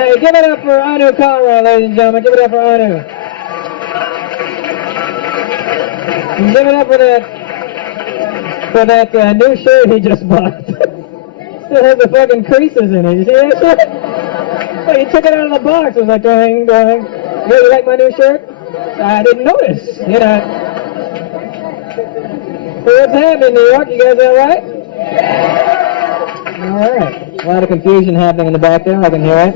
Hey, give it up for Anu Conrad, ladies and gentlemen. Give it up for Anu. And give it up for that new shirt he just bought. Still has the fucking creases in it. You see that shit? Oh, he took it out of the box. It was like, going. Hey, you like my new shirt? I didn't notice. You know. So what's happening in New York? You guys all right? All right. A lot of confusion happening in the back there. I can hear it.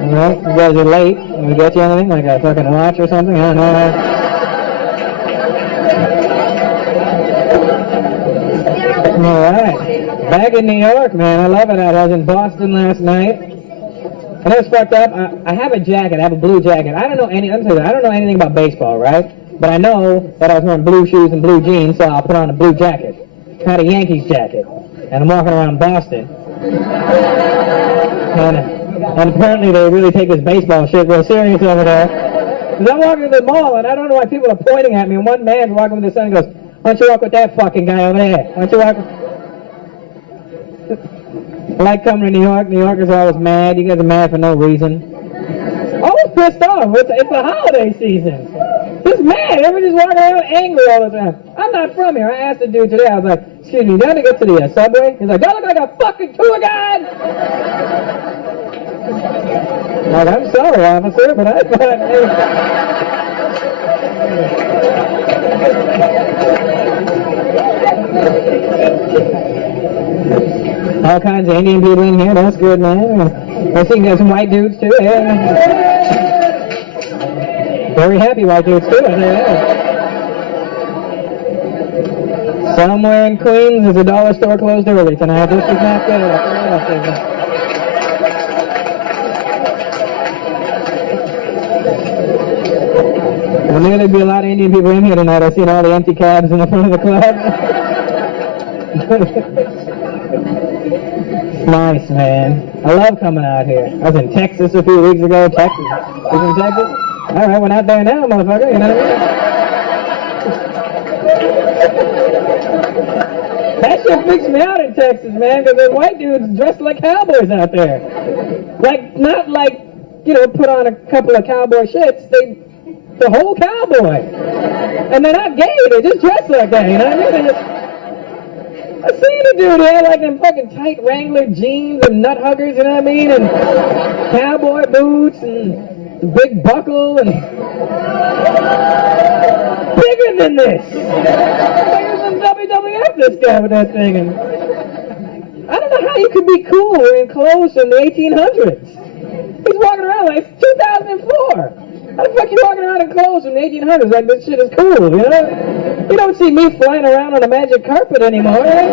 All right. You guys are late. Can we get you anything? Like a fucking watch or something? I don't know. All right. Back in New York, man. I love it. I was in Boston last night. And it was fucked up. I have a jacket. I have a blue jacket. I don't know anything about baseball, right? But I know that I was wearing blue shoes and blue jeans, so I'll put on a blue jacket. I had a Yankees jacket. And I'm walking around Boston. And apparently they really take this baseball shit real serious over there. Because I'm walking to the mall, and I don't know why people are pointing at me. And one man's walking with his son and goes, "Why don't you walk with that fucking guy over there? Why don't you walk..." I like coming to New York. New Yorkers are always mad. You guys are mad for no reason. Always pissed off. It's the holiday season. Just mad. Everybody's walking around angry all the time. I'm not from here. I asked the dude today. I was like, "Excuse me, do I need to get to the subway?" He's like, "Do I look like a fucking tour guide?" Like, I'm sorry, officer, but I thought... All kinds of Indian people in here. That's good, man. I see there's some white dudes, too. Yeah. Very happy white dudes, too. Yeah. Somewhere in Queens, there's a dollar store closed early tonight. This is not good. I knew there'd be a lot of Indian people in here tonight. I've seen all the empty cabs in the front of the club. It's nice, man. I love coming out here. I was in Texas a few weeks ago. Texas? Was in Texas? All right, we're not there now, motherfucker. You know what I mean? That shit freaks me out in Texas, man, because there's white dudes dressed like cowboys out there. Like, not like, you know, put on a couple of cowboy shits. The whole cowboy. And they're not gay, they just dress like that, you know what I mean? I seen a dude here like in fucking tight Wrangler jeans and nut huggers, you know what I mean? And cowboy boots and the big buckle and... Bigger than this! Bigger than WWF, this guy with that thing. And I don't know how you could be cool wearing clothes from the 1800s. He's walking around like it's 2004. How the fuck are you walking around in clothes from the 1800s like this shit is cool, you know? You don't see me flying around on a magic carpet anymore, right?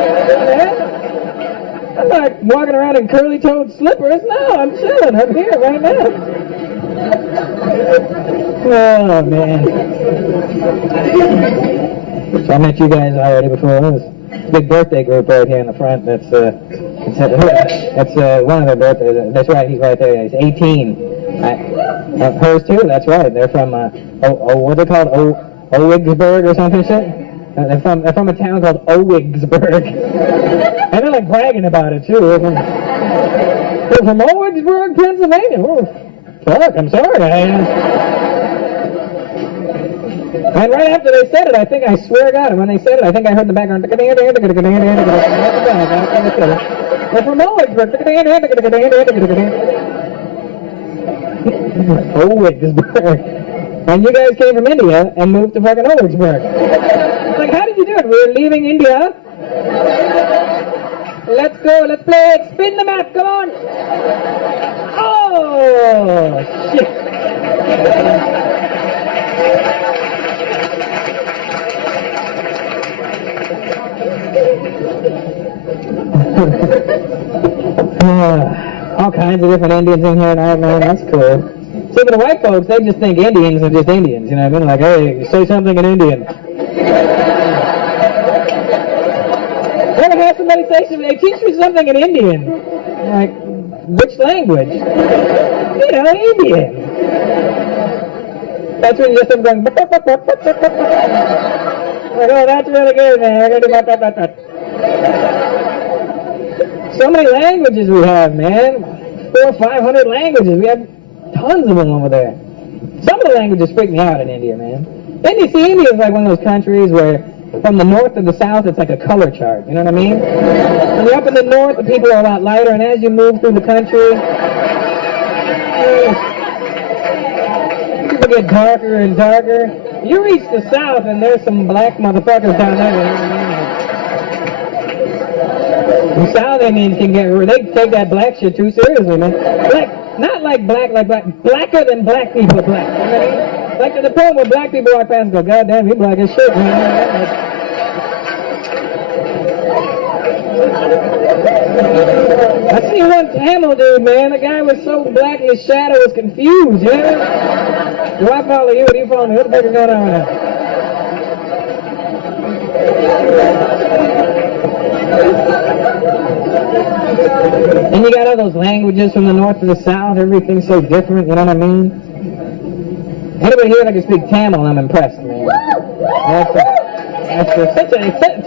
I'm not walking around in curly-toed slippers. No, I'm chilling. I'm here right now. Oh, man. So I met you guys already before. There's a big birthday group right here in the front. That's one of their birthdays. That's right, he's right there. He's 18. Hers too, that's right. They're from, what's it called? Owigsburg or something shit? They're from a town called Owigsburg. And they're like bragging about it too. They're from Owigsburg, Pennsylvania. Oh, fuck, I'm sorry. And right after they said it, I swear to God, when they said it, I think I heard in the background. They're from Owigsburg. Owigsburg. And you guys came from India and moved to fucking Owigsburg. Like, how did you do it? We were leaving India. Let's go, let's play. Spin the map, come on. Oh, shit. All kinds of different Indians in here tonight, man. That's cool. See, for the white folks, they just think Indians are just Indians. You know what I mean? Like, hey, say something in Indian. Ever have somebody say something? Hey, teach me something in Indian. Like, which language? You know, Indian. That's when you just going. Like, oh, that's really good, man. I gotta do that. So many languages we have, man. 400 or 500 languages. We have tons of them over there. Some of the languages freak me out in India, man. India is like one of those countries where from the north to the south, it's like a color chart. You know what I mean? When you're up in the north, the people are a lot lighter, and as you move through the country, people get darker and darker. You reach the south, and there's some black motherfuckers down there. You know what I mean? The South Indians can they take that black shit too seriously, man. Not like black, blacker than black people black. You know what I mean? Like to the point where black people walk past and go, God damn, you black as shit, man. I seen one Tamil dude, man. The guy was so black his shadow was confused, you know? Do I follow you? Do you follow me? What the fuck is going on right now? And you got all those languages from the north to the south, everything's so different, you know what I mean? Anybody here that can speak Tamil, I'm impressed, man.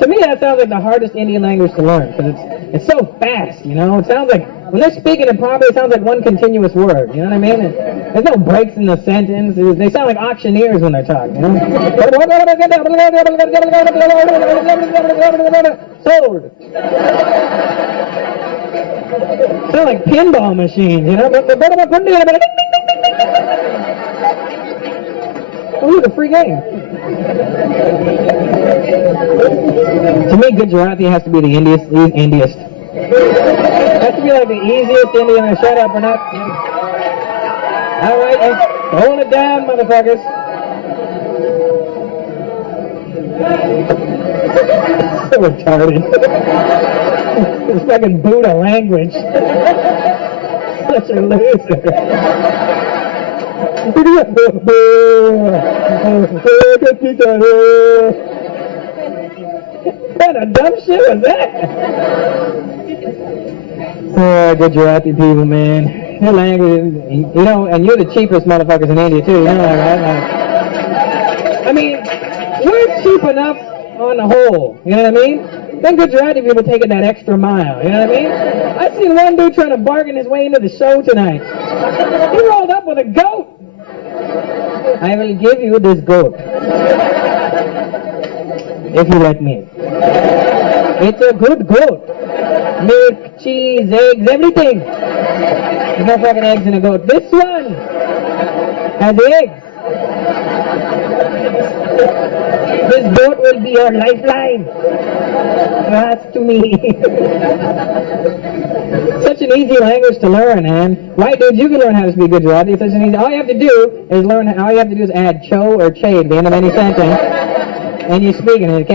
To me, that sounds like the hardest Indian language to learn, because it's so fast, you know? It sounds like, when they're speaking, it probably sounds like one continuous word, you know what I mean? There's no breaks in the sentence. They sound like auctioneers when they're talking, you know? Sold. Sound like pinball machines, you know? Oh, look, a free game. To me, Gujarati has to be the easiest. Has to be like the easiest Indian. Shut up or not. All right, hold it down, motherfuckers. So retarded. It's fucking Buddha language. Such a loser. What kind of dumb shit was that? Oh, Gujarati people, man. Their language, you know, and you're the cheapest motherfuckers in India too, you know that, right? I mean, we're cheap enough on the whole, you know what I mean? Then Gujarati people taking that extra mile, you know what I mean? I seen one dude trying to bargain his way into the show tonight. He rolled up with a goat. I will give you this goat. If you let me. It's a good goat. Milk, cheese, eggs, everything. There's no fucking eggs in a goat. This one has eggs. This goat will be your lifeline. Trust to me. Such an easy language to learn, man. White dudes, you can learn how to speak Gujarati. It's such an easy. All you have to do is add cho or che at the end of any sentence, and you speak in it.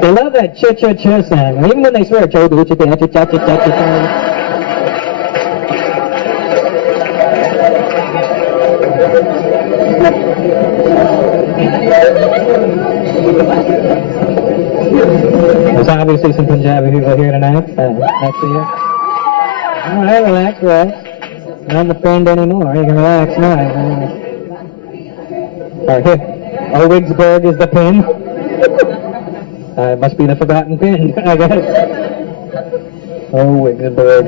They love that cha-cha-cha sound. Even when they swear, cho do cha-cha-cha-cha-cha. There's obviously some Punjabi people here tonight. Next to you. Alright, relax. Not the friend anymore. You can relax now. Alright, here. Owigsburg is the pin. It must be the forgotten pin, I guess. Owigsburg.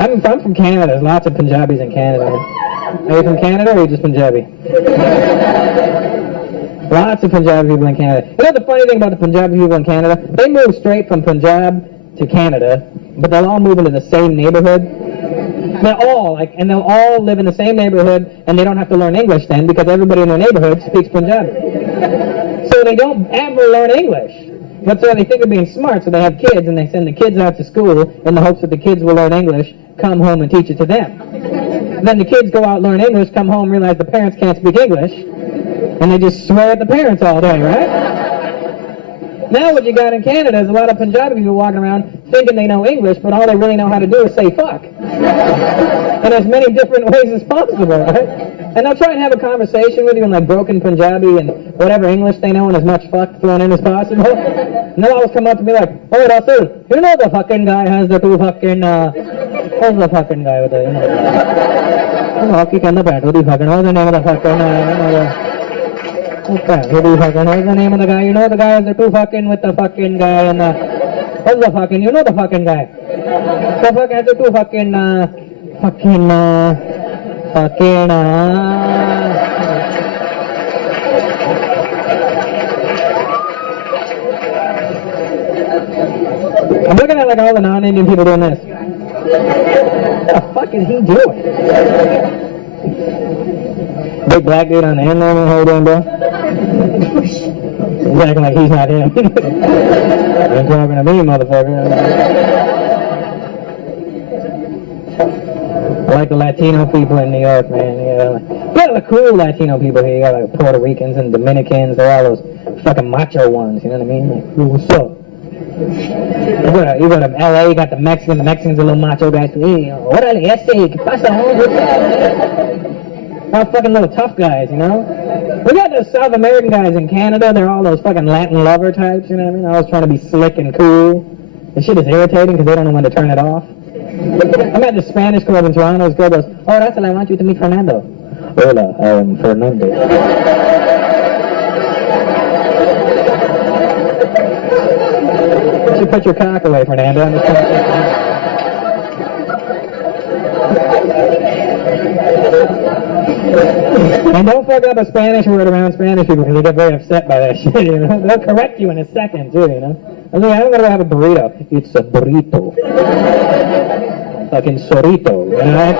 I'm from Canada. There's lots of Punjabis in Canada. Are you from Canada or are you just Punjabi? Lots of Punjabi people in Canada. You know the funny thing about the Punjabi people in Canada? They move straight from Punjab to Canada, but they'll all move into the same neighborhood. They'll all live in the same neighborhood, and they don't have to learn English then, because everybody in their neighborhood speaks Punjabi. So they don't ever learn English. That's why they think of being smart, so they have kids, and they send the kids out to school in the hopes that the kids will learn English, come home and teach it to them. Then the kids go out, learn English, come home, realize the parents can't speak English, And they just swear at the parents all day, right? Now what you got in Canada is a lot of Punjabi people walking around thinking they know English, but all they really know how to do is say fuck. In as many different ways as possible, right? And they'll try and have a conversation with you in like broken Punjabi and whatever English they know and as much fuck thrown in as possible. And they'll always come up to me like, oh Russell, you know the fucking guy has the two fucking, who's the fucking guy with the, you know, hockey can the bat, what's the fucking, what's the name of the fucking, what's the name of the guy? You know the guy has the two fucking with the fucking guy and the, what's the fucking, you know the fucking guy. The fuck has the two fucking, I'm looking at like all the non-Indian people doing this. What the fuck is he doing? Big black dude on the end line, how you doing, bro? He's acting like he's not him. You're talking to me, motherfucker. I like the Latino people in New York, man. You got the cool Latino people here. You got like Puerto Ricans and Dominicans. They're all those fucking macho ones. You know what I mean? Like, what's up? You go to LA, you got the Mexicans. The Mexicans are little macho guys. Hey, órale, este, ¿qué pasa? All fucking little tough guys, you know? We got those South American guys in Canada. They're all those fucking Latin lover types, you know what I mean? Always trying to be slick and cool. This shit is irritating because they don't know when to turn it off. I'm at the Spanish club in Toronto. This girl goes, oh, Russell, I want you to meet Fernando. Hola, I am Fernando. You should put your cock away, Fernando. I'm just trying to And don't fuck up a Spanish word around Spanish people because they get very upset by that shit, you know? They'll correct you in a second, too, you know? I mean, I'm gonna have a burrito. It's a burrito. Fucking sorrito, you know?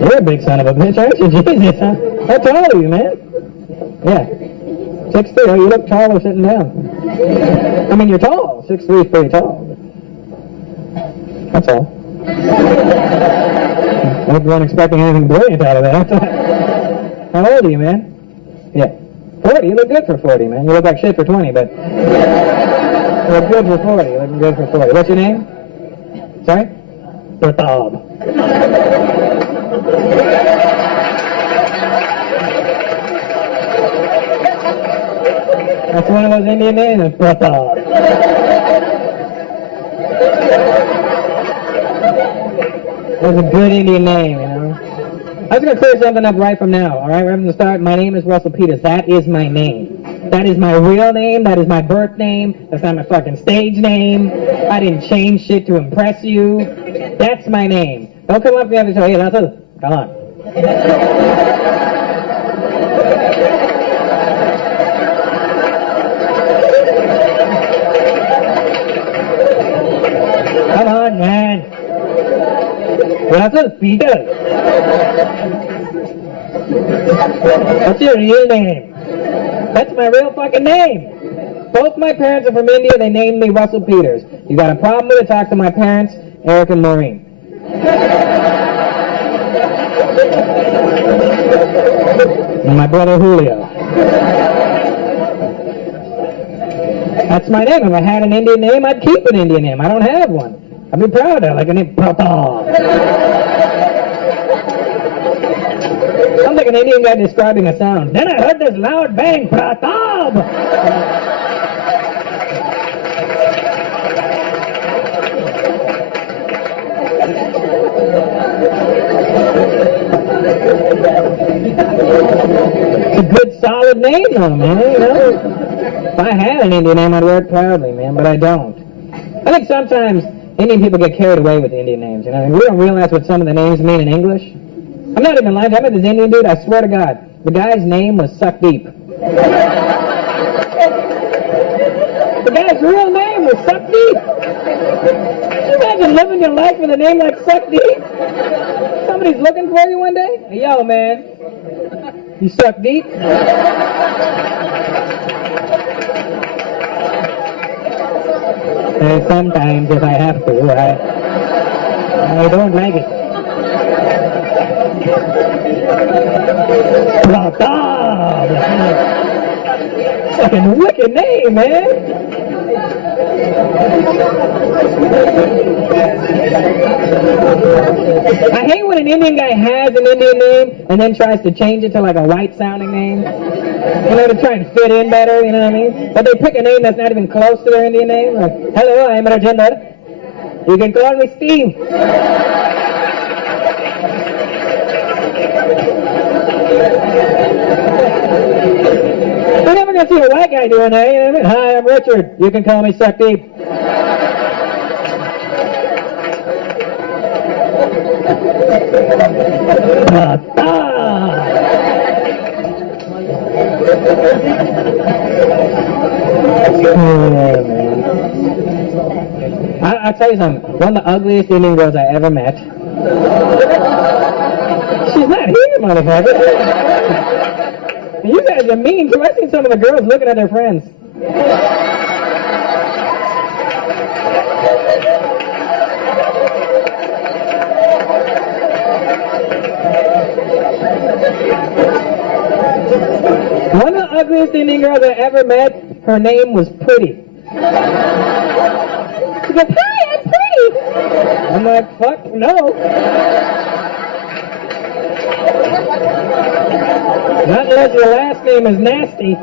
You're a big son of a bitch, aren't you? Jesus, huh? How tall are you, man? Yeah. 6'3". Oh, you look taller sitting down. I mean, you're tall. 6'3" is pretty tall. That's all. I wasn't expecting anything brilliant out of that. How old are you, man? Yeah. 40? You look good for 40, man. You look like shit for 20, but you look good for 40. You look good for 40. What's your name? Sorry? Pratap. That's one of those Indian names, Pratap. That's a good Indian name, you know. I was going to clear something up right from now, all right? Right from the start, my name is Russell Peters. That is my name. That is my real name. That is my birth name. That's not my fucking stage name. I didn't change shit to impress you. That's my name. Don't come up to me after the show. Hey, Russell, come on. Come on, man. Russell Peters. What's your real name? That's my real fucking name. Both my parents are from India. They named me Russell Peters. You got a problem with it? Talk to my parents, Eric and Maureen. And my brother Julio. That's my name. If I had an Indian name, I'd keep an Indian name. I don't have one. I'd be proud of it, like a name, Pratap. Sounds like an Indian guy describing a sound. Then I heard this loud bang, Pratap! It's a good, solid name, though, man, you know? If I had an Indian name, I'd wear it proudly, man, but I don't. I think sometimes Indian people get carried away with Indian names, you know? We don't realize what some of the names mean in English. I'm not even lying. I met this Indian dude, I swear to God, the guy's name was Suck Deep. The guy's real name was Suck Deep. Can you imagine living your life with a name like Suck Deep? Somebody's looking for you one day? Hey, yo, man, you suck deep? And sometimes if I have to, I don't like it. Pratap. Fucking wicked name, man. I hate when an Indian guy has an Indian name and then tries to change it to like a white sounding name. You know, to try and fit in better, you know what I mean? But they pick a name that's not even close to their Indian name. Like, hello, I'm Rajinder. You can call me Steve. You're never going to see a white guy doing that, you know what I mean? Hi, I'm Richard. You can call me Suckdeep. I'll tell you something. One of the ugliest Indian girls I ever met. She's not here, motherfucker. You guys are mean too. I've seen some of the girls looking at their friends. One of the ugliest Indian girls I ever met, her name was Pretty. She goes, hi, I'm Pretty. I'm like, fuck, no. Not unless your last name is Nasty.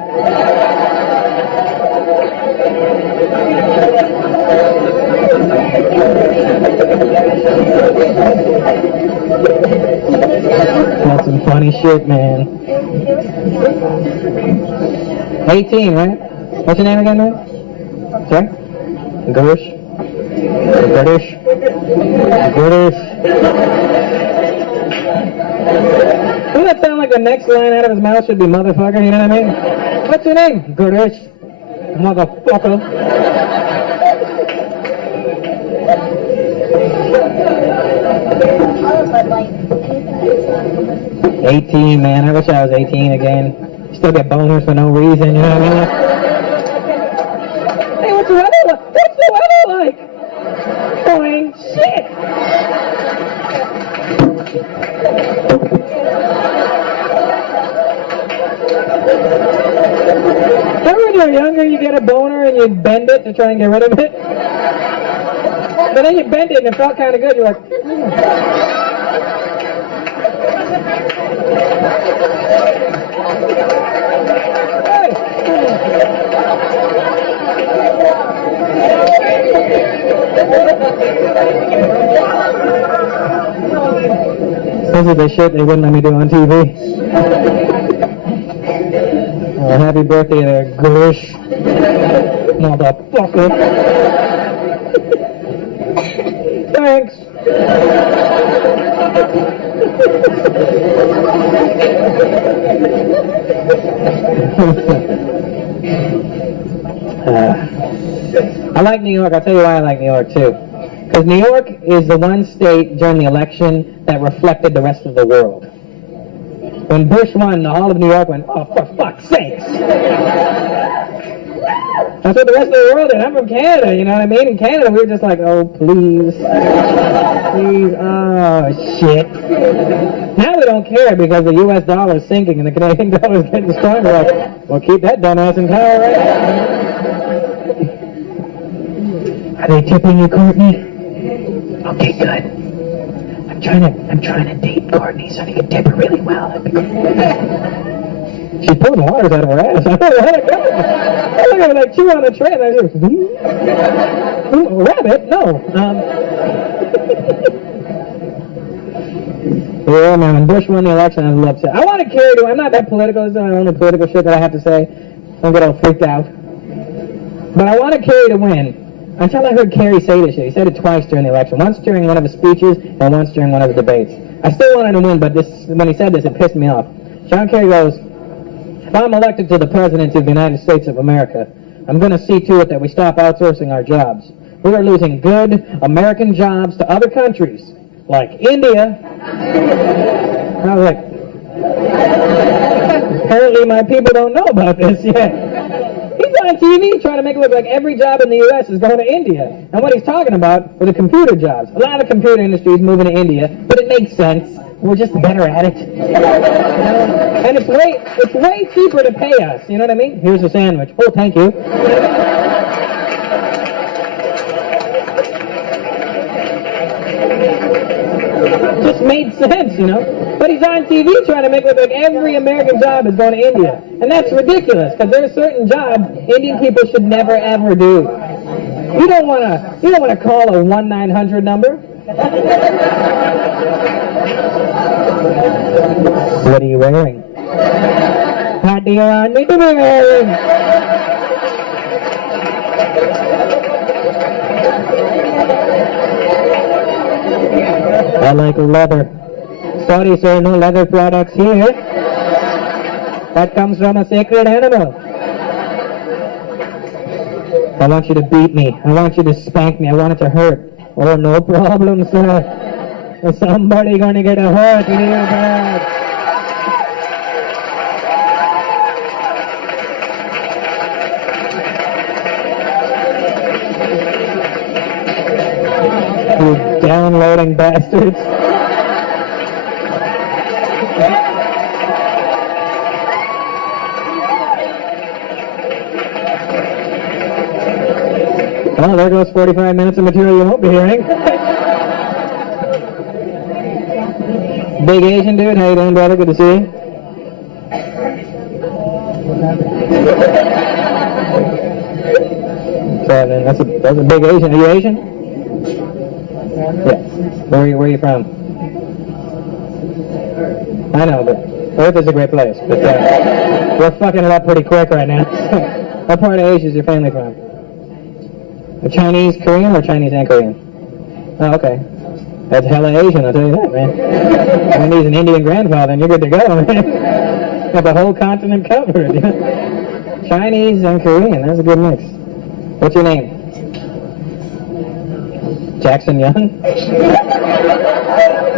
That's some funny shit, man. 18, right? What's your name again, man? Sorry? Gurish? Gurish? Gurish? Doesn't that sound like the next line out of his mouth should be motherfucker, you know what I mean? What's your name? Gurish. Motherfucker. $18, man. I wish I was 18 again. Still get boners for no reason, you know what I mean? Hey, what's the weather like? What's the weather like? Boing, shit! Remember when you're younger, you get a boner and you bend it to try and get rid of it? But then you bent it and it felt kind of good. You're like, This is the shit they wouldn't let me do on TV. Happy birthday there, Gush. Motherfucker. Thanks. I like New York. I'll tell you why I like New York too. Because New York is the one state during the election that reflected the rest of the world. When Bush won, all of New York went, oh, for fuck's sakes. That's what the rest of the world did. I'm from Canada, you know what I mean? In Canada, we were just like, oh, please. Please, oh, shit. Now we don't care because the U.S. dollar is sinking and the Canadian dollar is getting stronger. Like, well, keep that dumbass in power right now. Are they tipping you, Courtney? Okay, good. I'm trying to date Courtney so I can tip her really well. She's pulling waters out of her ass. I don't know how to go. I look at her like chew on a tray and I just, rabbit? No. Yeah, man, when Bush won the election, I was a little upset. I want to carry to, I'm not that political. This is the only political shit that I have to say. Don't get all freaked out. But I want to Kerry to win. Until I heard Kerry say this shit. He said it twice during the election. Once during one of his speeches and once during one of his debates. I still wanted to win, but when he said this, it pissed me off. John Kerry goes, if I'm elected to the presidency of the United States of America, I'm going to see to it that we stop outsourcing our jobs. We are losing good American jobs to other countries, like India. And I was like, apparently my people don't know about this yet. He's on TV trying to make it look like every job in the U.S. is going to India. And what he's talking about are the computer jobs. A lot of the computer industry is moving to India, but it makes sense. we're just better at it. You know? And it's way cheaper to pay us, you know what I mean? Here's a sandwich. Oh, thank you. Just made sense, you know? But he's on TV trying to make it look like every American job is going to India. And that's ridiculous, because there are certain jobs Indian people should never ever do. You don't want to call a 1-900 number. What are you wearing? What do you want me to be wearing? I like leather. Sorry, sir, no leather products here. That comes from a sacred animal. I want you to beat me. I want you to spank me. I want it to hurt. Oh, no problem, sir. Somebody gonna get a hurt real bad. You downloading bastards. Oh, there goes 45 minutes of material you won't be hearing. Big Asian dude, how you doing, brother? Good to see you. That's a big Asian. Are you Asian? Yes. Where are you from? I know, but Earth is a great place. But we're fucking it up pretty quick right now. What part of Asia is your family from? Chinese, Korean, or Chinese and Korean? Oh, okay. That's hella Asian, I'll tell you that, man. When he's an Indian grandfather, and you're good to go, man. Got the whole continent covered. Chinese and Korean, that's a good mix. What's your name? Jackson Young?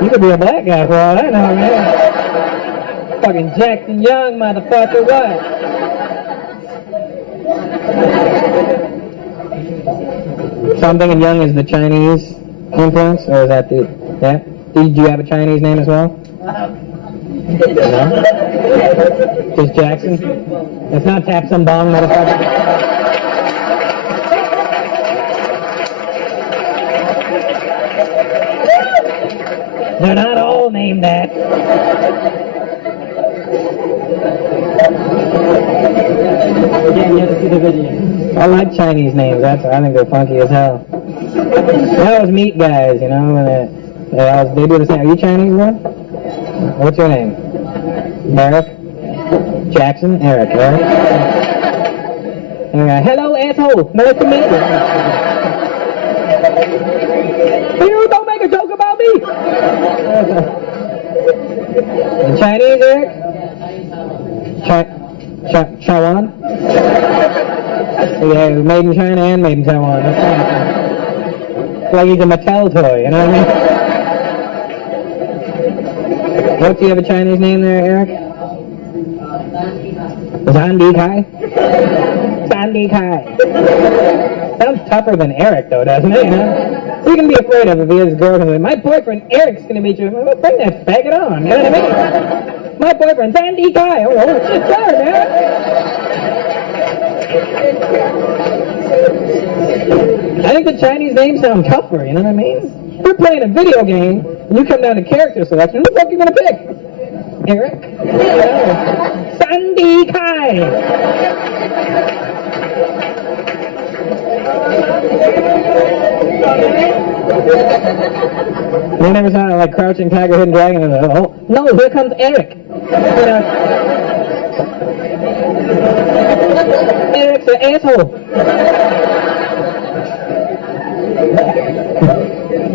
You could be a black guy for all I know, man. Fucking Jackson Young, motherfucker, what? So I'm thinking Young is the Chinese influence, or is that the, yeah? Did you have a Chinese name as well? No? Just Jackson? It's not Tap Some Bong, motherfucker. They're not all named that. Yeah, you have to see the video. I like Chinese names. I think they're funky as hell. I always meet guys, you know, and they do the same. Are you Chinese, bro? What's your name? Eric? Jackson? Eric, right? Hello, asshole. Nice to meet you. You don't make a joke about me. Chinese, Eric? Taiwan? Yeah, made in China and made in Taiwan. That's like he's a Mattel toy, you know what I mean? What, do you have a Chinese name there, Eric? Zandi Kai? Zandi Kai. Sounds tougher than Eric, though, doesn't it? Huh? So you can be afraid of if he has a girlfriend. Like, my boyfriend Eric's going to meet you. Well, bring that faggot on, you know what I mean? My boyfriend, Zandi Kai. Oh, shit, sorry, man. I think the Chinese names sound tougher, you know what I mean? We're playing a video game, and you come down to character selection. Who the fuck are you going to pick? Eric? Sandy Kai! You never saw like Crouching Tiger, Hidden Dragon, and oh, no, here comes Eric. Eric's an asshole.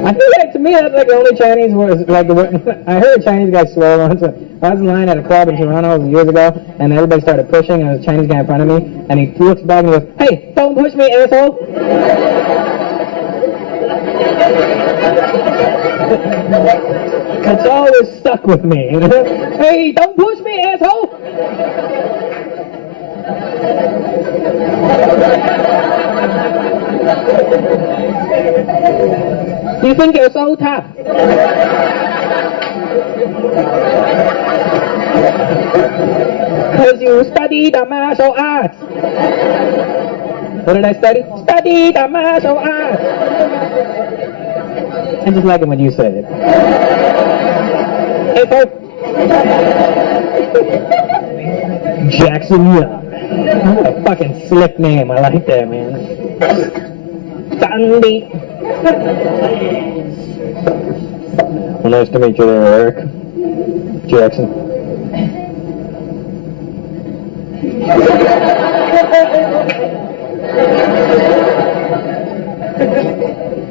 I feel like, to me, that's like the only Chinese words. Like, I heard a Chinese guy swear once. I was in line at a club in Toronto years ago, and everybody started pushing, and there was a Chinese guy in front of me, and he looks back and goes, "Hey, don't push me, asshole!" It's always stuck with me, you know? Hey, don't push me, asshole! You think you're so tough? Because you study the martial arts. What did I study? Study the martial arts. I just like it when you say it. Hey, folks. Jackson Young. What a fucking slick name. I like that, man. Sandy. Well, nice to meet you there, Eric. Jackson.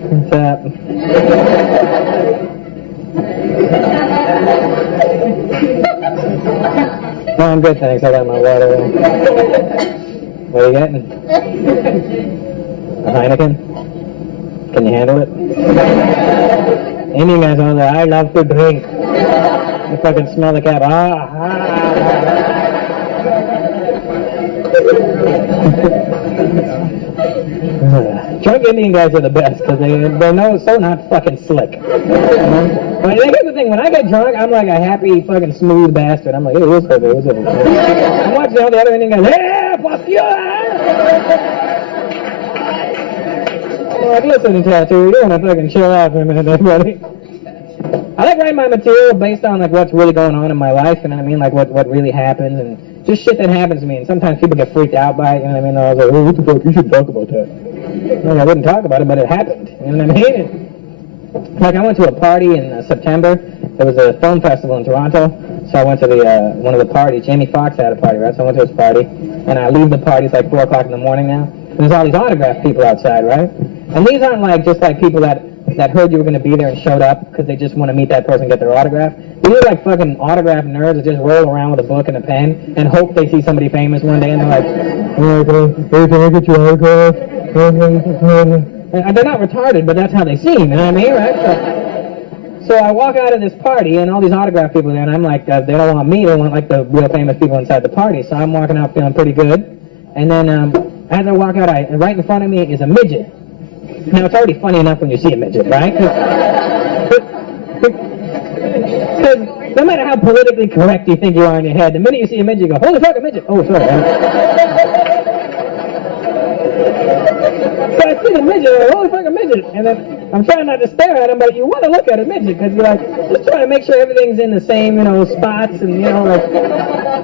What's up? No, I'm good, thanks. I got my water. What are you getting? A Heineken? Can you handle it? Indian guys all there, I love to drink. I fucking smell the cap. Drunk Indian guys are the best because they're so not fucking slick. But here's the thing, when I get drunk, I'm like a happy fucking smooth bastard. I'm like, hey, what's up, what's up? I'm watching all the other Indian guys, hey, fuck you! I'm like, listen, tattoo, you want to fucking chill out for a minute, everybody. I like writing my material based on like what's really going on in my life, you know what I mean? Like what really happens and just shit that happens to me. And sometimes people get freaked out by it, you know what I mean? I was like, oh, what the fuck, you should talk about that. Well, I wouldn't talk about it, but it happened, you know what I mean? Like I went to a party in September. There was a film festival in Toronto, so I went to the one of the parties. Jamie Foxx had a party, right? So I went to his party, and I leave the party. It's like 4 o'clock in the morning now. And there's all these autograph people outside, right? And these aren't like just like people that heard you were going to be there and showed up because they just want to meet that person and get their autograph. These are like fucking autograph nerds that just roll around with a book and a pen and hope they see somebody famous one day, and they're like, oh, can I get your autograph? And they're not retarded, but that's how they seem, you know what I mean, right? So I walk out of this party, and all these autograph people there, and I'm like, they don't want me, they want like the real famous people inside the party. So I'm walking out feeling pretty good, and then as I walk out, right in front of me is a midget. Now it's already funny enough when you see a midget, right? Because no matter how politically correct you think you are in your head, the minute you see a midget, you go, holy fuck, a midget! Oh, sorry. So I see the midget, like, holy fuck, a midget! And then I'm trying not to stare at him, but you want to look at a midget, because you're like, just trying to make sure everything's in the same, you know, spots, and, you know, like,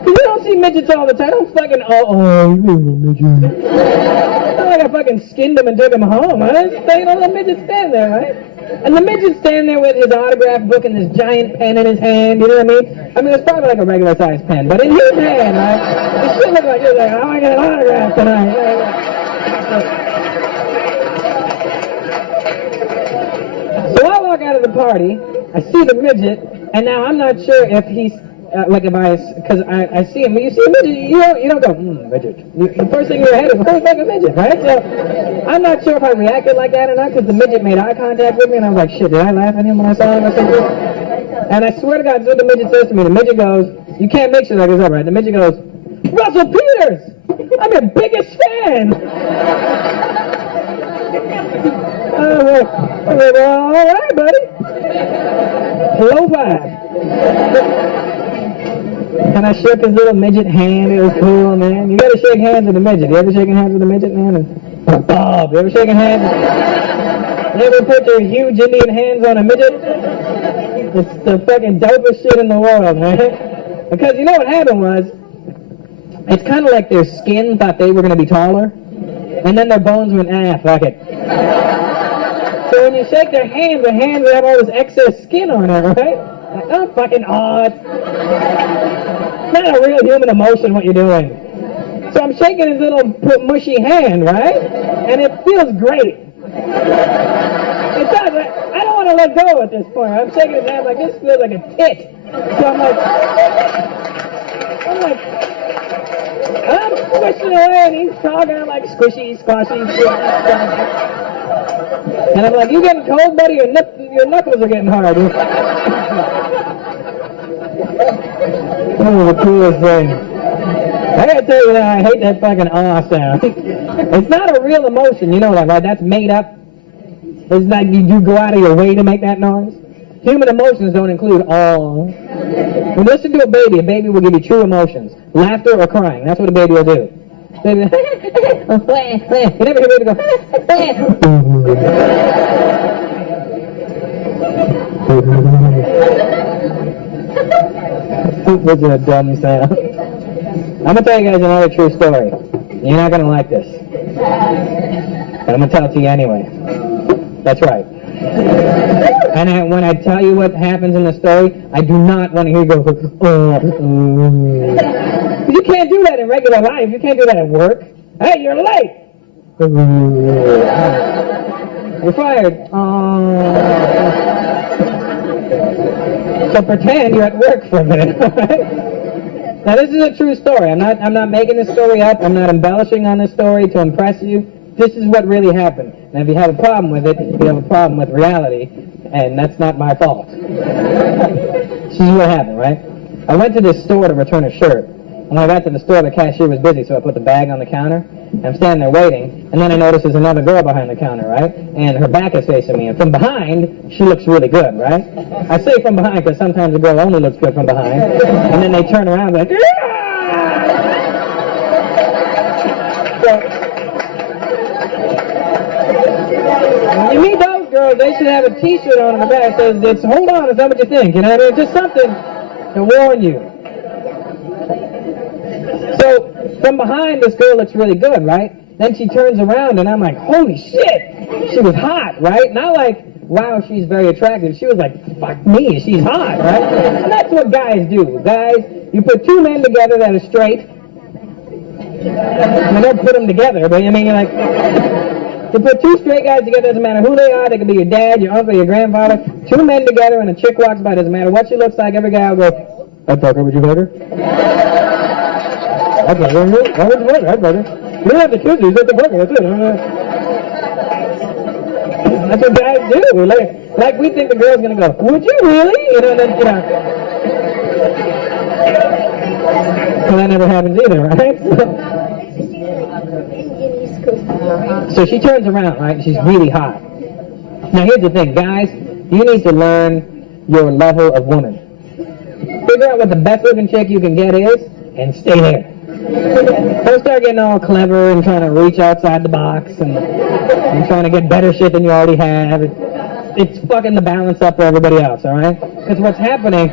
you don't see midgets all the time. Don't fucking, midget. It's not like I fucking skinned him and took him home. I just, you know, the midget stand there, right? And the midget stand there with his autograph book and this giant pen in his hand, you know what I mean? I mean, it's probably like a regular sized pen, but in his hand, right? It should look like, you're like, oh, I got an autograph tonight. So I walk out of the party, I see the midget, and now I'm not sure if he's, because I see him. When you see a midget, you don't go, midget. The first thing in your head is, oh, like a midget, right? So I'm not sure if I reacted like that or not, because the midget made eye contact with me, and I was like, shit, did I laugh at him when I saw him or something? And I swear to God, that's what the midget says to me. The midget goes, you can't make sure that goes up, right? The midget goes, Russell Peters! I'm your biggest fan! Well, all right, buddy. Low five. And I shook his little midget hand. It was cool, man. You gotta shake hands with a midget. You ever shaking hands with a midget, man? Bob, you ever shaking hands? You ever put your huge Indian hands on a midget? It's the fucking dopest shit in the world, man. Because you know what happened was, it's kind of like their skin thought they were going to be taller, and then their bones went, fuck it. So when you shake their hands would have all this excess skin on it, right? Like, oh, fucking odd. It's not a real human emotion what you're doing. So I'm shaking his little mushy hand, right? And it feels great. It does. I don't want to let go at this point. I'm shaking his hand like, this feels like a tit. So I'm squishing away, and he's talking. I'm like, squishy, squashy, and I'm like, you getting cold, buddy? Your knuckles are getting hard. Oh, the coolest thing. I gotta tell you that I hate that fucking sound. It's not a real emotion, you know that, right? That's made up. It's like you go out of your way to make that noise. Human emotions don't include all. When you listen to a baby will give you true emotions. Laughter or crying. That's what a baby will do. Baby, you never hear a baby go, which is a dumb sound. I'm going to tell you guys another true story. You're not going to like this. But I'm going to tell it to you anyway. That's right. And when I tell you what happens in the story, I do not want to hear you go, You can't do that in regular life. You can't do that at work. Hey, you're late. You're fired. So pretend you're at work for a minute. Now this is a true story. I'm not making this story up. I'm not embellishing on this story to impress you. This is what really happened. And if you have a problem with it, you have a problem with reality, and that's not my fault. This is what happened, right? I went to this store to return a shirt. And when I got to the store, the cashier was busy, so I put the bag on the counter. And I'm standing there waiting, and then I notice there's another girl behind the counter, right? And her back is facing me, and from behind, she looks really good, right? I say from behind because sometimes a girl only looks good from behind. And then they turn around like, when you meet those girls, they should have a t-shirt on the back that says, it's, hold on, is that what you think? You know what I mean? Just something to warn you. So, from behind, this girl looks really good, right? Then she turns around, and I'm like, holy shit! She was hot, right? Not like, wow, she's very attractive. She was like, fuck me, she's hot, right? And that's what guys do. Guys, you put two men together that are straight. I mean, don't put them together, but I mean, you're like, you put two straight guys together, doesn't matter who they are, they could be your dad, your uncle, your grandfather. Two men together, and a chick walks by, doesn't matter what she looks like, every guy will go, I'd fuck her, would you fuck her? I'd fuck her, why would you fuck her? I'd fuck her. You don't have to kiss her, you just have to fuck her, that's it. That's what guys do. Like we think the girl's gonna go, would you really? You know, then, you know. So that never happens either, right? So she turns around, right? She's really hot. Now here's the thing, guys. You need to learn your level of woman. Figure out what the best looking chick you can get is, and stay there. Don't start getting all clever and trying to reach outside the box and trying to get better shit than you already have. It's fucking the balance up for everybody else, alright? Because what's happening...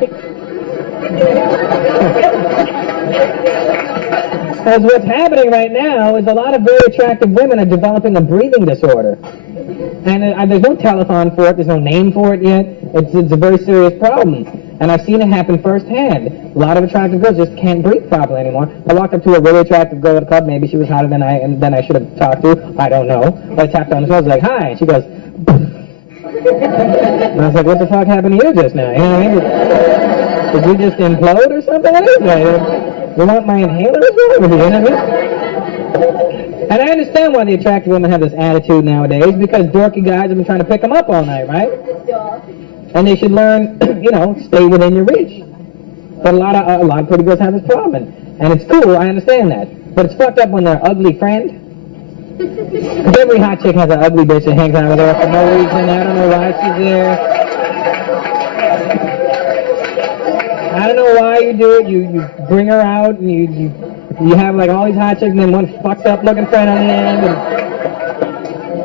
Because what's happening right now is a lot of very attractive women are developing a breathing disorder. And there's no telethon for it, there's no name for it yet. It's a very serious problem. And I've seen it happen firsthand. A lot of attractive girls just can't breathe properly anymore. I walked up to a really attractive girl at the club, maybe she was hotter than I should have talked to, I don't know. But I tapped on her shoulder, I was like, hi, and she goes, and I was like, what the fuck happened to you just now? You know what I mean? Did you just implode or something? What is that? You want my inhaler? What's wrong with you? You know what I mean? And I understand why the attractive women have this attitude nowadays, because dorky guys have been trying to pick them up all night, right? And they should learn, you know, stay within your reach. But a lot of pretty girls have this problem, and it's cool, I understand that. But it's fucked up when they're ugly friend. Every hot chick has an ugly bitch that hangs out with her for no reason. I don't know why she's there. I don't know why you do it. You bring her out and you have like all these hot chicks and then one fucked up looking friend on the end.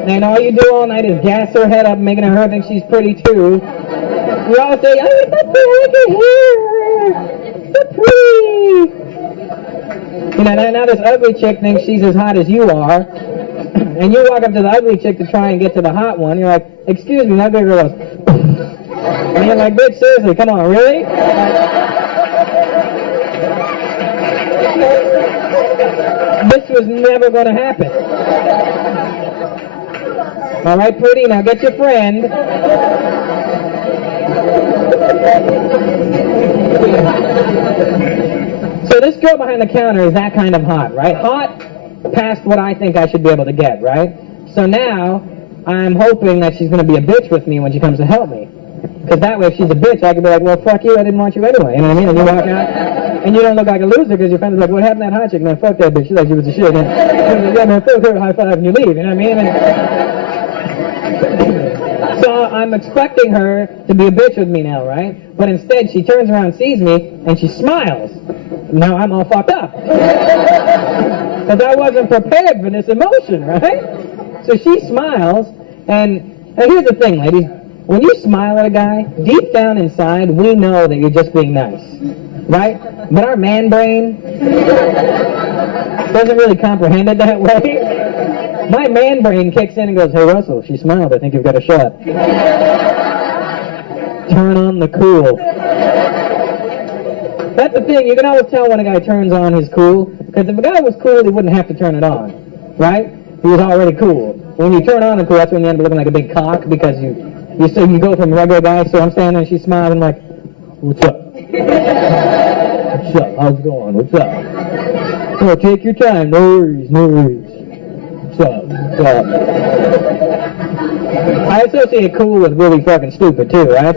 And all you do all night is gas her head up, making her think she's pretty too. You all say, oh, it's so pretty, so pretty. You know, now this ugly chick thinks she's as hot as you are. And you walk up to the ugly chick to try and get to the hot one. You're like, excuse me, that girl goes, and you're like, bitch, seriously, come on, really? This was never going to happen. All right, pretty, now get your friend. So this girl behind the counter is that kind of hot, right? Hot past what I think I should be able to get, right? So now I'm hoping that she's going to be a bitch with me when she comes to help me. Because that way, if she's a bitch, I can be like, well, fuck you, I didn't want you anyway. You know what I mean? And you walk out, and you don't look like a loser because your friend's like, what happened to that hot chick? Man, fuck that bitch. She's like, she was a shit. And yeah, man, fuck her, high five, and you leave. You know what I mean? So I'm expecting her to be a bitch with me now, right? But instead, she turns around, sees me, and she smiles. Now I'm all fucked up. Because I wasn't prepared for this emotion, right? So she smiles, and now here's the thing, ladies. When you smile at a guy, deep down inside, we know that you're just being nice, right? But our man brain doesn't really comprehend it that way. My man brain kicks in and goes, hey, Russell, she smiled. I think you've got a shot. Turn on the cool. That's the thing. You can always tell when a guy turns on his cool. Because if a guy was cool, he wouldn't have to turn it on. Right? He was already cool. When you turn on the cool, that's when you end up looking like a big cock. Because you go from regular guy. So I'm standing there and she's smiling like, what's up? What's up? How's it going? What's up? Oh, take your time. No worries. No worries. What's up? What's up? I associate cool with really fucking stupid too, right?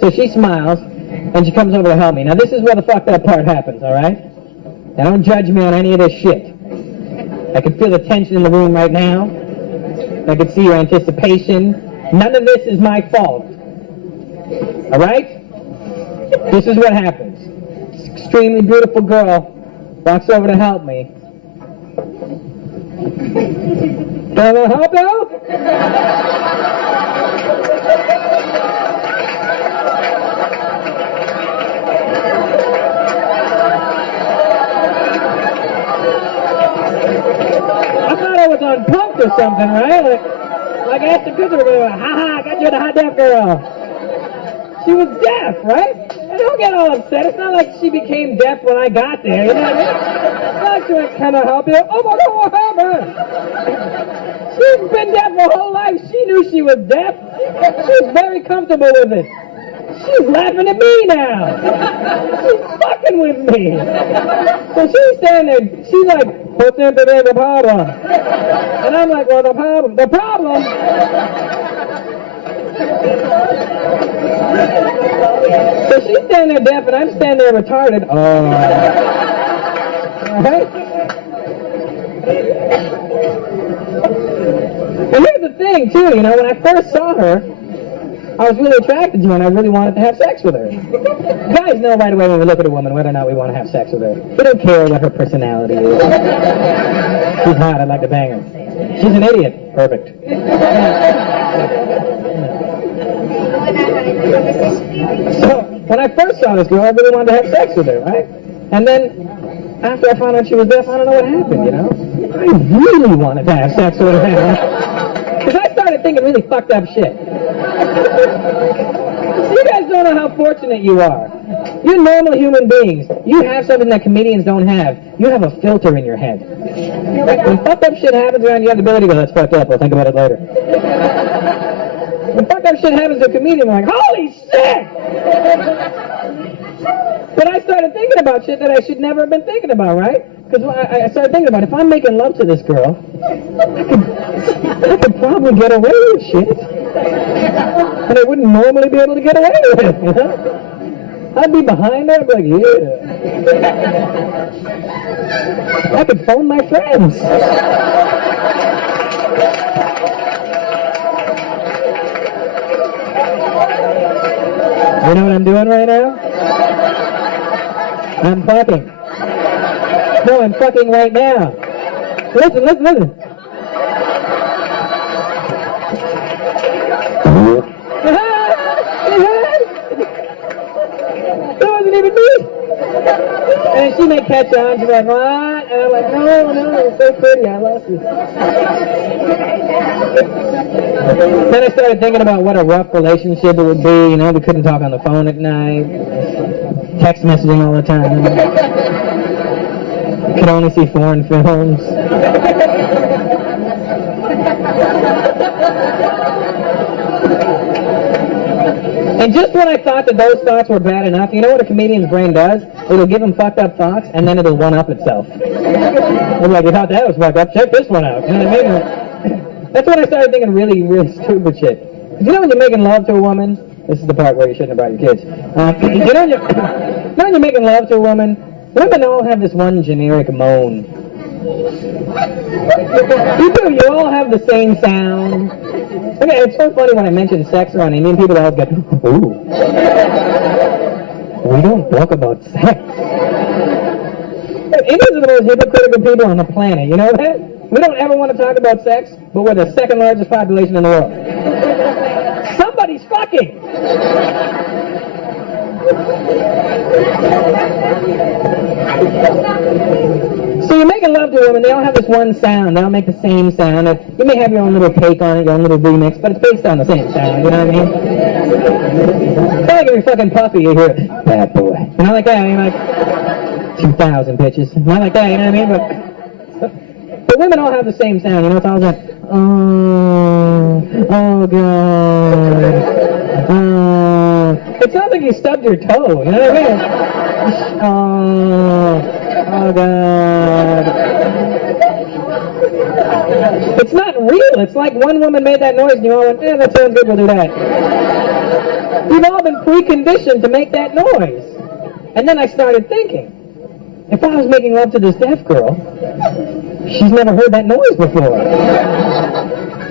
So she smiles, and she comes over to help me. Now this is where the fucked up part happens, alright? Now don't judge me on any of this shit. I can feel the tension in the room right now. I can see your anticipation. None of this is my fault. Alright? This is what happens. This extremely beautiful girl walks over to help me. Can I help you? I thought I was on punk or something, right? Like after good, we were going, ha, I got you the hot deaf girl. She was deaf, right? And don't get all upset. It's not like she became deaf when I got there, you know what I mean? It's not like she went, can I help you? Oh my God, what happened? She's been deaf her whole life. She knew she was deaf. She's very comfortable with it. She's laughing at me now. She's fucking with me. So she's standing there. She's like, what's the problem? And I'm like, well, the problem. So she's standing there deaf and I'm standing there retarded. Oh. Right? And here's the thing, too, you know, when I first saw her, I was really attracted to her and I really wanted to have sex with her. Guys know right away when we look at a woman whether or not we want to have sex with her. We don't care what her personality is. She's hot, I'd like to bang her. She's an idiot. Perfect. So, when I first saw this girl, I really wanted to have sex with her, right? And then, after I found out she was deaf, I don't know what happened, you know? I really wanted to have sex with her now. Because I started thinking really fucked up shit. So you guys don't know how fortunate you are. You're normal human beings. You have something that comedians don't have. You have a filter in your head. Like, when fucked up shit happens around, you have the ability to go, that's fucked up, I'll think about it later. When fucked up shit happens to a comedian, we're like, holy shit! But I started thinking about shit that I should never have been thinking about, right? Because I started thinking about, if I'm making love to this girl, I could probably get away with shit. And I wouldn't normally be able to get away with it, you know? I'd be behind her, I'd be like, yeah. I could phone my friends. You know what I'm doing right now? I'm fucking. No, I'm fucking right now. Listen. That wasn't even me. And she may catch on. She's like, what? And I'm like, no, it's so pretty. I love you. Then I started thinking about what a rough relationship it would be. You know, we couldn't talk on the phone at night. Text messaging all the time. Could only see foreign films. And just when I thought that those thoughts were bad enough, you know what a comedian's brain does? It'll give him fucked up thoughts, and then it'll one-up itself. It'll be like, you thought that was fucked up? Check this one out. You know what I mean? That's when I started thinking really, really stupid shit. You know when you're making love to a woman? This is the part where you shouldn't have brought your kids. You know when you're making love to a woman? Women all have this one generic moan. You all have the same sound. Okay, it's so funny when I mention sex around Indian people, they always go, ooh. We don't talk about sex. Indians are the most hypocritical people on the planet, you know that? We don't ever want to talk about sex, but we're the second largest population in the world. Somebody's fucking! So you're making love to a woman, they all have this one sound, they all make the same sound. You may have your own little take on it, your own little remix, but it's based on the same sound, you know what I mean? It's like if you're fucking puffy, you hear, bad boy. You know, like that, I mean, like 2,000 bitches. Not like that, you know what I mean? But women all have the same sound, you know, it's all like, oh God. It sounds like you stubbed your toe, you know what I mean? Oh God. It's not real. It's like one woman made that noise and you all went, that sounds good, we'll do that. You've all been preconditioned to make that noise. And then I started thinking, if I was making love to this deaf girl, she's never heard that noise before.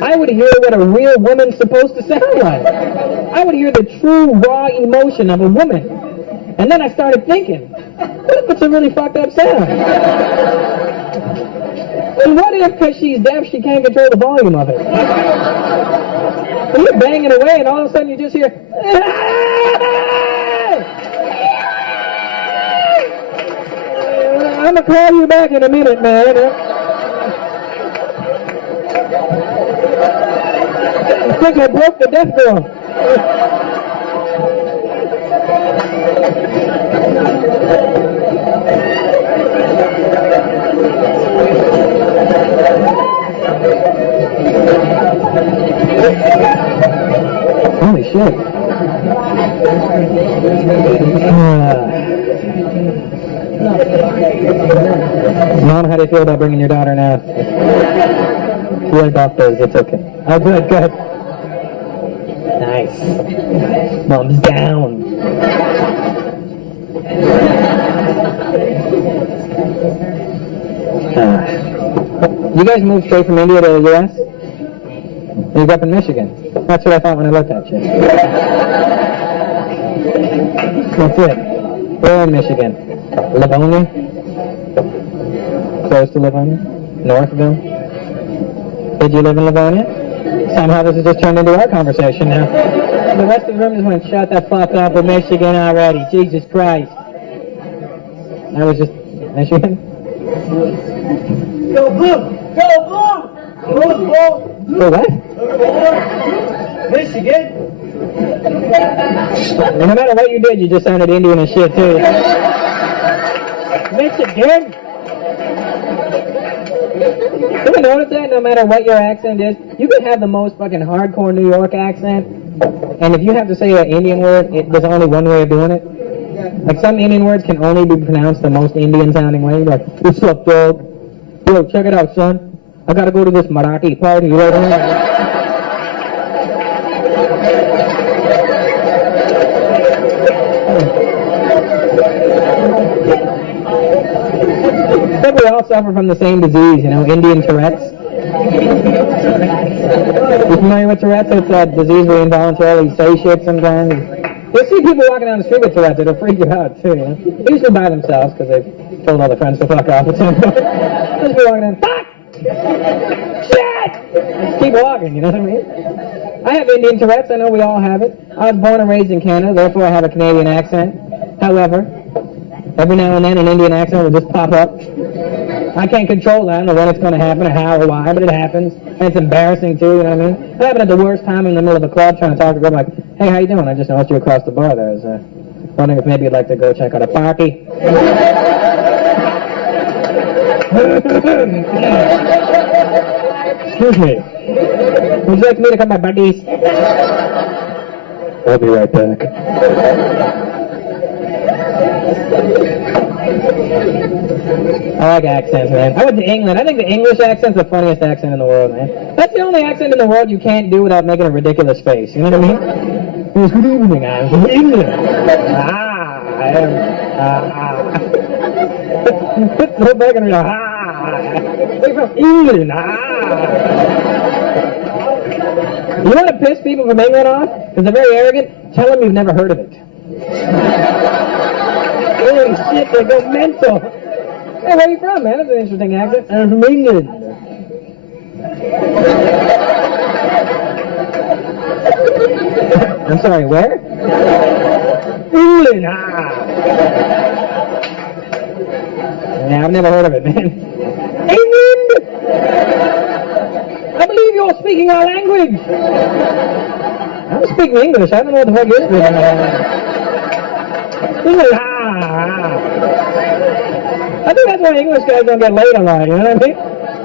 I would hear what a real woman's supposed to sound like. I would hear the true, raw emotion of a woman. And then I started thinking, what if it's a really fucked up sound? And what if, because she's deaf, she can't control the volume of it? And you're banging away, and all of a sudden you just hear, I'm going to call you back in a minute, man. I think I broke the deaf girl. Holy shit. Mom, how do you feel about bringing your daughter now? Your doctors, it's okay. Oh, good, good. Nice. Mom's down. You guys moved straight from India to the U.S.? You grew up in Michigan. That's what I thought when I looked at you. That's it. Where in Michigan? Livonia? Close to Livonia? Northville? Did you live in Livonia? Somehow this has just turned into our conversation now. The rest of the room just went, shut the fuck up with Michigan already. Jesus Christ. I was just, Michigan? Go blue! Go blue! Go blue! For what? Michigan! No matter what you did, you just sounded Indian as shit too. Michigan! You ever notice that no matter what your accent is, you can have the most fucking hardcore New York accent, and if you have to say an Indian word, there's only one way of doing it. Like some Indian words can only be pronounced the most Indian sounding way. You're like, what's up, dog? Yo, check it out, son. I gotta go to this Marathi party right now. I think we all suffer from the same disease, you know, Indian Tourette's. You familiar with Tourette's? It's a disease where you involuntarily say shit sometimes. You'll see people walking down the street with Tourette's, it'll freak you out too, you know. They usually by themselves because they've told all their friends to fuck off at some point. Just be walking down, fuck! Shit! Just keep walking, you know what I mean? I have Indian Tourette's, I know we all have it. I was born and raised in Canada, therefore I have a Canadian accent. However, every now and then an Indian accent will just pop up. I can't control that. I don't know when it's going to happen or how or why, but it happens. And it's embarrassing too, you know what I mean? It happened at the worst time in the middle of a club trying to talk to a girl like, hey, how you doing? I just noticed you across the bar there. I was wondering if maybe you'd like to go check out a party. Excuse me. Would you like me to come, my buddies? I'll be right back. I like accents, man. I went to England. I think the English accent's the funniest accent in the world, man. That's the only accent in the world you can't do without making a ridiculous face. You know what I mean? Yes, good evening, I'm from England. I am. Go back and go, I'm from England. You want to piss people from England off? Because they're very arrogant? Tell them you've never heard of it. Holy shit, they go mental. Hey, where are you from, man? That's an interesting accent. I'm from England. I'm sorry, where? England. Yeah, I've never heard of it, man. England! I believe you're speaking our language. I'm speaking English. I don't know what the fuck you're speaking. England. I think that's why English guys don't get laid a lot, you know what I mean?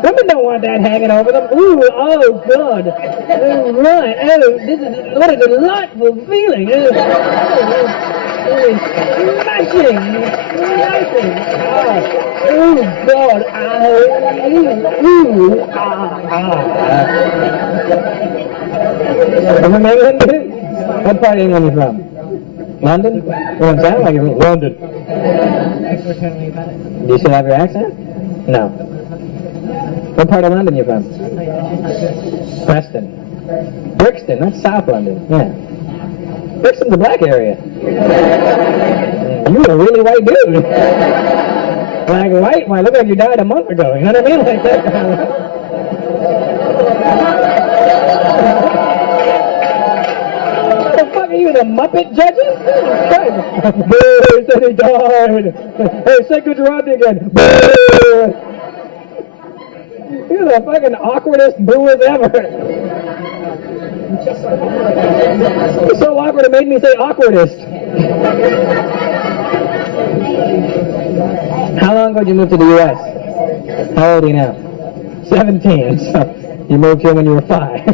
Women don't want that hanging over them. Ooh, oh, God. Oh, right. Oh, this is, what a delightful feeling. Smashing. Smashing. Oh, God. From England? What part of England are you from? London? You don't sound like you're from London. Do you still have your accent? No. What part of London are you from? Preston. Brixton, that's South London, yeah. Brixton's a black area. You're a really white dude. Like white, why look like you died a month ago, you know what I mean? Like that kind of... What the fuck are you, the Muppet judges? Boo, he said he died. Hey, say Gujarati again. Boo. You're the fucking awkwardest booers ever. It's so awkward it made me say awkwardest. How long ago did you move to the U.S.? How old are you now? 17. So you moved here when you were 5.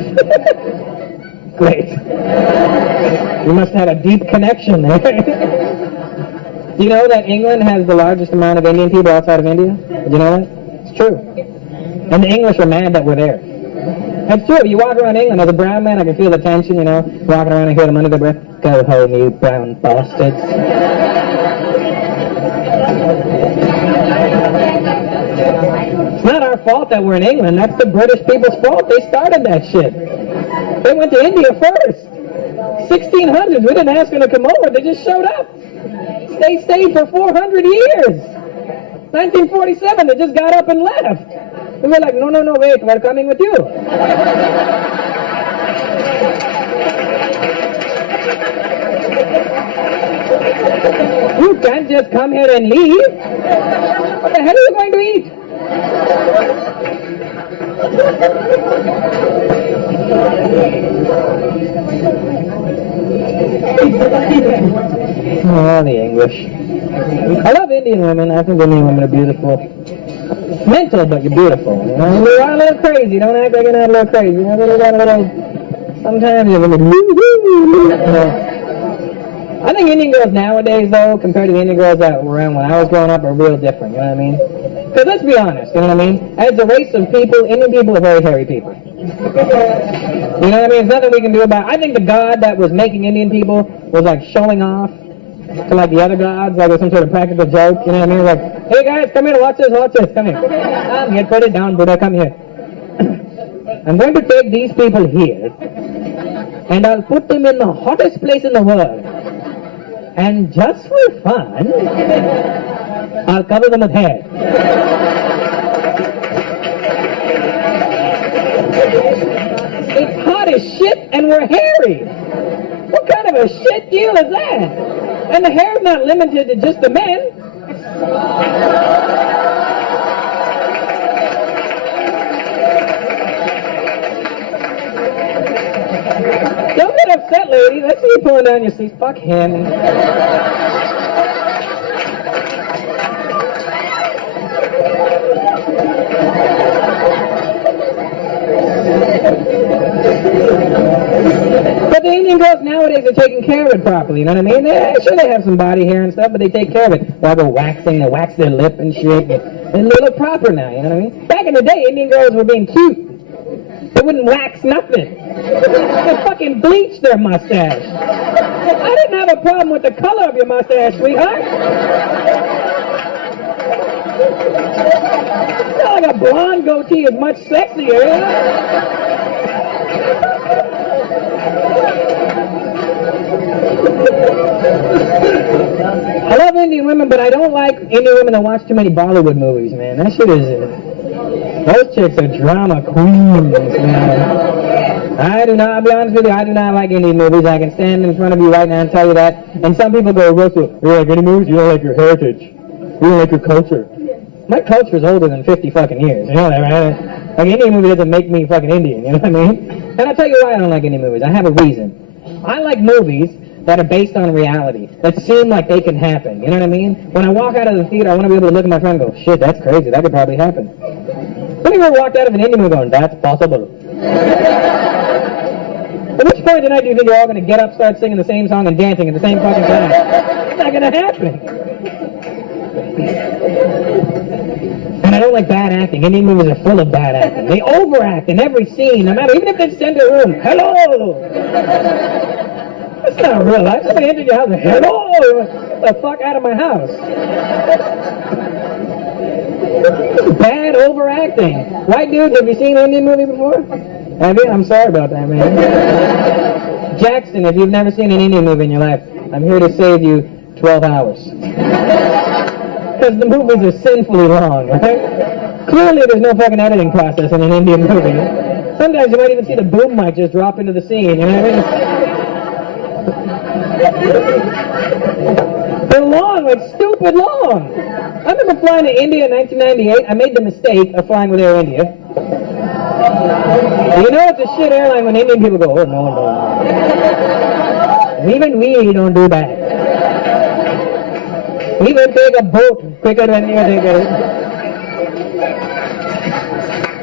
Great. You must have had a deep connection there. Do you know that England has the largest amount of Indian people outside of India? Did you know that? It's true. And the English are mad that we're there. It's true. You walk around England as a brown man, I can feel the tension, you know, walking around and hear them under their breath. Go home, you brown bastards. It's not our fault that we're in England. That's the British people's fault. They started that shit. They went to India first. 1600s. We didn't ask them to come over. They just showed up. They stayed for 400 years. 1947, they just got up and left. We were like, no, wait, we're coming with you. You can't just come here and leave. What the hell are you going to eat? Oh, the English. I love Indian women. I think Indian women are beautiful. Mental, but you're beautiful. You know? You are a little crazy. Don't act like you're not a little crazy. You know, you got a little... Sometimes you're a little... I think Indian girls nowadays, though, compared to the Indian girls that were around when I was growing up, are real different. You know what I mean? Because let's be honest. You know what I mean? As a race of people, Indian people are very hairy people. You know what I mean? There's nothing we can do about it. I think the god that was making Indian people was like showing off to like the other gods, like with some sort of practical joke, you know what I mean? Like, hey guys, come here, watch this, come here. I'm here, put it down, Buddha, come here. I'm going to take these people here, and I'll put them in the hottest place in the world. And just for fun, I'll cover them with hair. It's hot as shit, and we're hairy. What kind of a shit deal is that? And the hair's not limited to just the men. Don't get upset, ladies. I see you pulling down your sleeves. Fuck him. But the Indian girls nowadays are taking care of it properly, you know what I mean? Sure, they have some body hair and stuff, but they take care of it. They'll go waxing, they wax their lip and shit. They look proper now, you know what I mean? Back in the day, Indian girls were being cute. They wouldn't wax nothing. They fucking bleached their mustache. I didn't have a problem with the color of your mustache, sweetheart. It's not like a blonde goatee is much sexier, you know? I love Indian women, but I don't like Indian women that watch too many Bollywood movies, man. That shit is... Those chicks are drama queens, man. I'll be honest with you, I do not like Indian movies. I can stand in front of you right now and tell you that. And some people go, Russell, you don't like Indian movies? You don't like your heritage. You don't like your culture. My culture is older than 50 fucking years. You know that, right? Like, Indian movie doesn't make me fucking Indian, you know what I mean? And I'll tell you why I don't like Indian movies. I have a reason. I like movies that are based on reality, that seem like they can happen, you know what I mean? When I walk out of the theater, I want to be able to look at my friend and go, shit, that's crazy, that could probably happen. Have you ever walked out of an Indian movie going, that's possible? At which point tonight do you think you're all going to get up, start singing the same song and dancing at the same fucking time? It's not going to happen. And I don't like bad acting. Indian movies are full of bad acting. They overact in every scene, no matter, even if they stand in a room, hello! That's not real life. Somebody entered your house and, hello! Get the fuck out of my house. Bad overacting. White dudes, have you seen an Indian movie before? Have you? I'm sorry about that, man. Jackson, if you've never seen an Indian movie in your life, I'm here to save you 12 hours. Because the movies are sinfully long, right? Clearly there's no fucking editing process in an Indian movie. Sometimes you might even see the boom mic just drop into the scene, you know what I mean? They're long, like stupid long. I remember flying to India in 1998. I made the mistake of flying with Air India. You know it's a shit airline when Indian people go, oh no. Even we don't do that. We will take a boat quicker than you take it.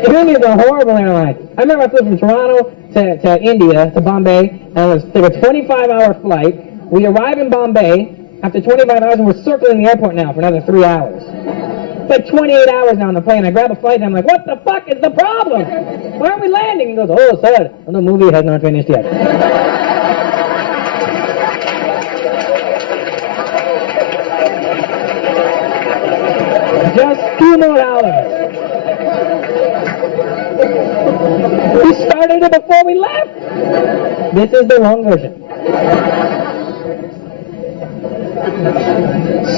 India is a horrible airline. I remember I flew from Toronto to India, to Bombay, and it was a 25-hour flight. We arrive in Bombay after 25 hours, and we're circling the airport now for another 3 hours. It's like 28 hours now on the plane. I grab a flight, and I'm like, what the fuck is the problem? Why aren't we landing? He goes, oh, sir, the movie has not finished yet. Just 2 more hours. We started it before we left. This is the wrong version.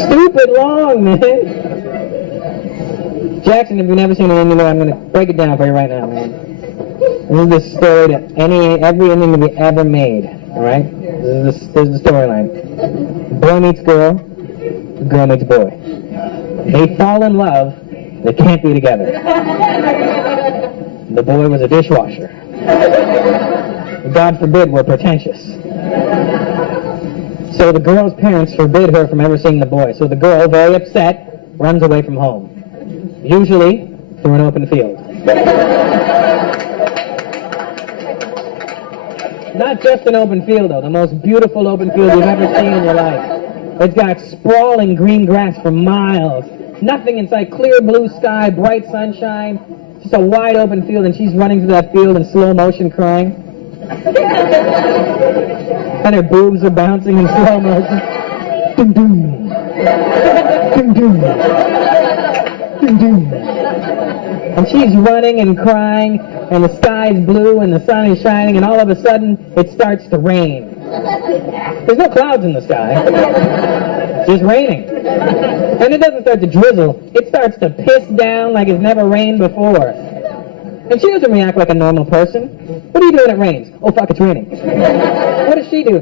Stupid long, man. Jackson, if you've never seen an Indian movie, I'm going to break it down for you right now, man. This is the story that every Indian movie ever made, alright? This is the storyline. Boy meets girl, girl meets boy. They fall in love, they can't be together. The boy was a dishwasher. God forbid we're pretentious. So the girl's parents forbid her from ever seeing the boy. So the girl, very upset, runs away from home. Usually through an open field. Not just an open field, though. The most beautiful open field you've ever seen in your life. It's got sprawling green grass for miles. Nothing in sight. Clear blue sky, bright sunshine. Just a wide open field, and she's running through that field in slow motion crying. And her boobs are bouncing in slow motion. Doom, doom. Doom, doom. Doom, doom. And she's running and crying, and the sky's blue, and the sun is shining, and all of a sudden, it starts to rain. There's no clouds in the sky. It's just raining. And it doesn't start to drizzle. It starts to piss down like it's never rained before. And she doesn't react like a normal person. What do you do when it rains? Oh, fuck, it's raining. What does she do?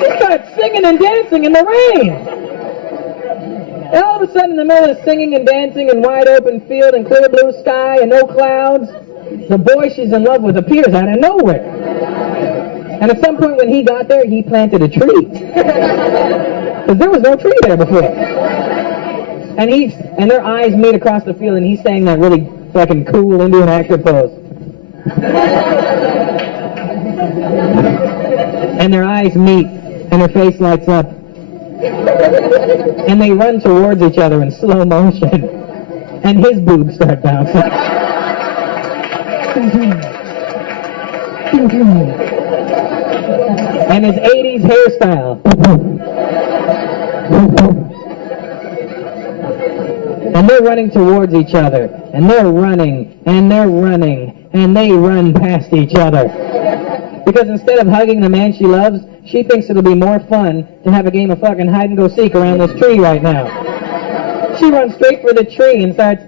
She starts singing and dancing in the rain. And all of a sudden, in the middle of singing and dancing in wide open field and clear blue sky and no clouds, the boy she's in love with appears out of nowhere. And at some point when he got there, he planted a tree. Because there was no tree there before. And their eyes meet across the field, and he's saying that really fucking cool Indian actor pose. And their eyes meet, and her face lights up. And they run towards each other in slow motion. And his boobs start bouncing. And his 80s hairstyle. And they're running towards each other. And they're running, and they're running, and they run past each other. Because instead of hugging the man she loves, she thinks it'll be more fun to have a game of fucking hide-and-go-seek around this tree right now. She runs straight for the tree and starts...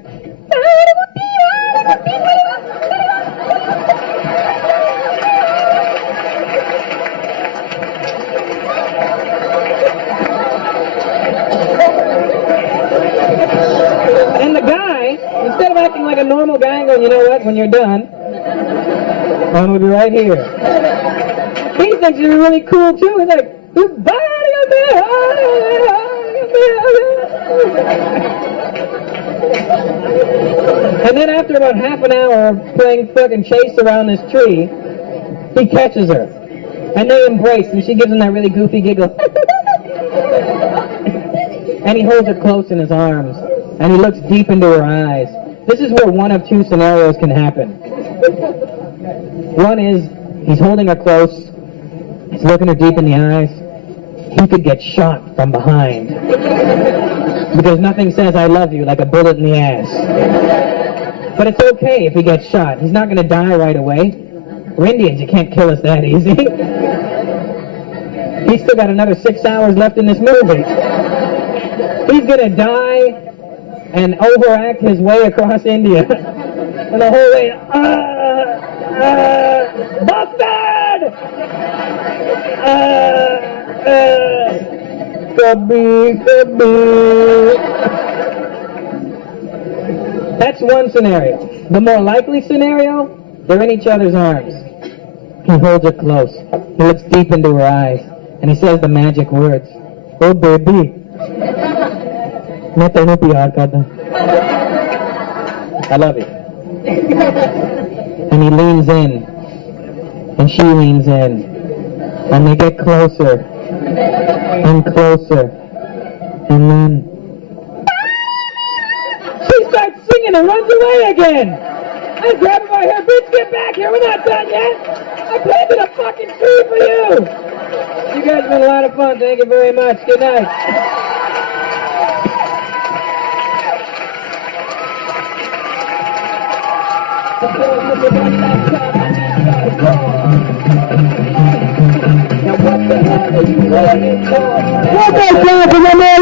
And the guy, instead of acting like a normal guy and going, you know what, when you're done, I'm going to be right here. He thinks you're really cool too. He's like, and then after about half an hour of playing fucking chase around this tree, he catches her. And they embrace, and she gives him that really goofy giggle. And he holds her close in his arms, and he looks deep into her eyes. This is where one of two scenarios can happen. One is, he's holding her close, he's looking her deep in the eyes. He could get shot from behind. Because nothing says I love you like a bullet in the ass. But it's okay if he gets shot. He's not going to die right away. We're Indians, you can't kill us that easy. He's still got another 6 hours left in this movie. He's going to die and overact his way across India. And the whole way, bastard! Kabhi. That's one scenario. The more likely scenario, they're in each other's arms. He holds her close. He looks deep into her eyes. And he says the magic words. Oh, baby. I love you. And he leans in. And she leans in. And they get closer. And closer. And then... she starts singing and runs away again. I grab her by her, bitch, get back here. We're not done yet. I planted a fucking tree for you. You guys have been a lot of fun. Thank you very much. Good night. Now what the hell are you waiting for? One more time for my man